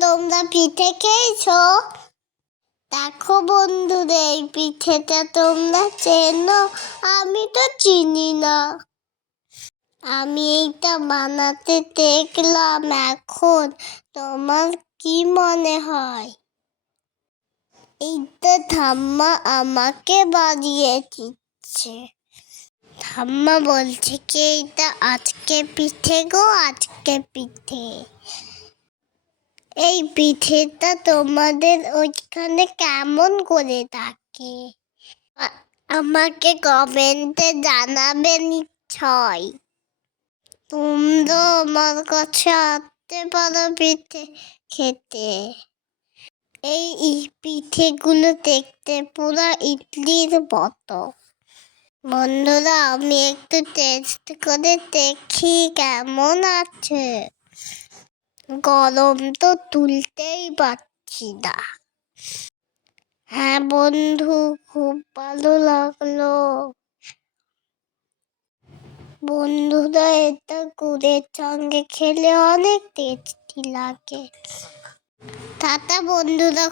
তোমরা পিঠে খেয়েছো? দেখো বন্ধুরা, এই পিঠেটা তোমরা চেনো? আমি তো চিনি না। আমি এইটা বানাতে দেখলাম এখন। তোমার কি মনে হয়? এইটা ঠাম্মা আমাকে বানিয়ে দিচ্ছে। ঠাম্মা বলছে কি এইটা আজকে পিঠে গো, আজকে পিঠে। এই পিঠেটা তোমাদের ওইখানে কেমন করে থাকে? আমাকে কমেন্টে জানাবেন নিশ্চয়। তোমরা আমার কাছে আসতে পারো পিঠে খেতে। এই পিঠেগুলো দেখতে পুরো ইডলির মতো। বন্ধুরা, আমি একটু টেস্ট করে দেখি কেমন আছে। গরম তো তুলতেই পারছি না। হ্যাঁ বন্ধু, খুব ভালো লাগলো। বন্ধুরা, এটা গুড়ের সঙ্গে খেলে অনেক টেস্টি লাগে। টাটা বন্ধুরা।